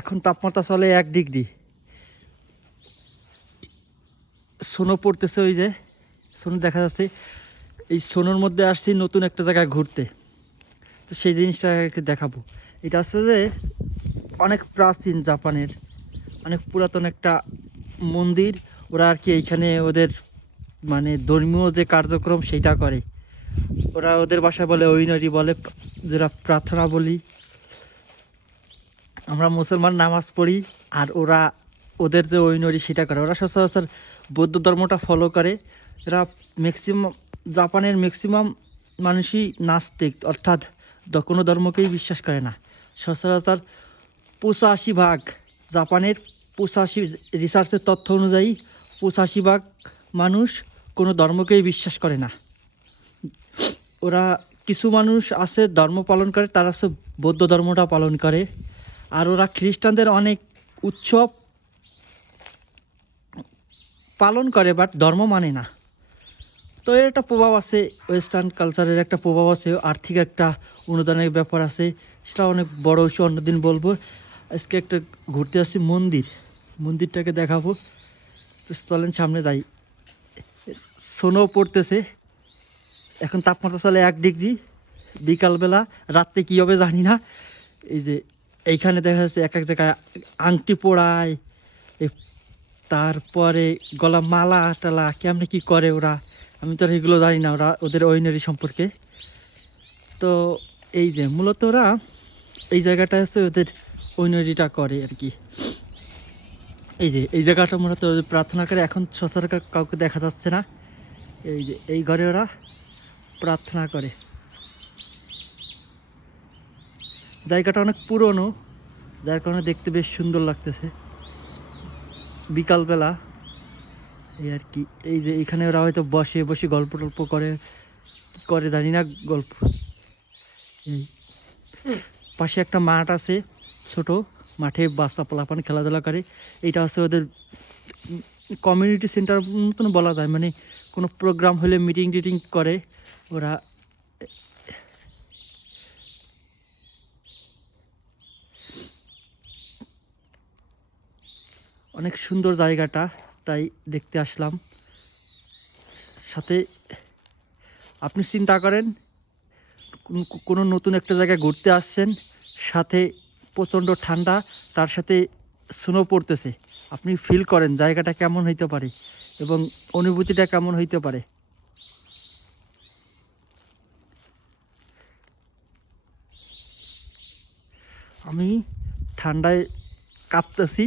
এখন তাপমাত্রা চলে 1 ডিগ্রি। সোনো পড়তেছে, ওই যে সোনো দেখা যাচ্ছে। এই সোনোর মধ্যে আসছি নতুন একটা জায়গায় ঘুরতে, তো সেই জিনিসটা একটু দেখাবো। এটা হচ্ছে যে অনেক প্রাচীন জাপানের অনেক পুরাতন একটা মন্দির। ওরা আর কি এইখানে ওদের মানে ধর্মীয় যে কার্যক্রম সেইটা করে। ওরা ওদের ভাষায় বলে ঐনরি বলে, যেটা প্রার্থনা বলি। আমরা মুসলমান নামাজ পড়ি, আর ওরা ওদের যে ঐনরি সেটা করে। ওরা সচরাচর বৌদ্ধ ধর্মটা ফলো করে। এরা ম্যাক্সিমাম জাপানের ম্যাক্সিমাম মানুষই নাস্তিক, অর্থাৎ কোনো ধর্মকেই বিশ্বাস করে না। সচরাচর 85% জাপানের 85 রিসার্চের তথ্য অনুযায়ী 85% মানুষ কোনো ধর্মকেই বিশ্বাস করে না। ওরা কিছু মানুষ আছে ধর্ম পালন করে, তারা হচ্ছে বৌদ্ধ ধর্মটা পালন করে। আর ওরা খ্রিস্টানদের অনেক উৎসব পালন করে, বাট ধর্ম মানে না। তো এর একটা প্রভাব আছে, ওয়েস্টার্ন কালচারের একটা প্রভাব আছে, আর্থিক একটা অনুদানের ব্যাপার আছে। সেটা অনেক বড় ইস্যু, অন্যদিন বলবো। আজকে একটা ঘুরতে আসছি মন্দিরটাকে দেখাবো। তো চলেন সামনে যাই। সোনো পড়তেছে, এখন তাপমাত্রা চলে 1 ডিগ্রি। বিকালবেলা, রাত্রে কী হবে জানি না। এই যে এইখানে দেখা যাচ্ছে এক এক জায়গায় আংটি পোড়ায়, তারপরে গলা মালা টালা কেমনে কি করে ওরা, আমি তো আর এগুলো জানি না ওরা ওদের ঐনারি সম্পর্কে। তো এই যে মূলত ওরা এই জায়গাটা হচ্ছে ওদের ঐনারিটা করে আর কি। এই যে এই জায়গাটা মূলত ওদের প্রার্থনা করে। এখন সচরাচর কাউকে দেখা যাচ্ছে না। এই যে এই ঘরে ওরা প্রার্থনা করে। জায়গাটা অনেক পুরনো, যার কারণে দেখতে বেশ সুন্দর লাগতেছে বিকালবেলা। এই আর কি। এই যে এখানে ওরা হয়তো বসে বসে গল্প টল্প করে, কি করে জানি না গল্প। এই পাশে একটা মাঠ আছে, ছোট মাঠে বাচ্চা পোলাপান খেলাধুলা করে। এইটা হচ্ছে ওদের কমিউনিটি সেন্টার মতন বলা যায়, মানে কোনো প্রোগ্রাম হলে মিটিং টিটিং করে ওরা। অনেক সুন্দর জায়গাটা, তাই দেখতে আসলাম। সাথে আপনি চিন্তা করেন কোনো নতুন একটা জায়গায় ঘুরতে আসছেন, সাথে প্রচণ্ড ঠান্ডা, তার সাথে স্নো পড়তেছে। আপনি ফিল করেন জায়গাটা কেমন হইতে পারে এবং অনুভূতিটা কেমন হইতে পারে। আমি ঠান্ডায় কাঁপতেছি,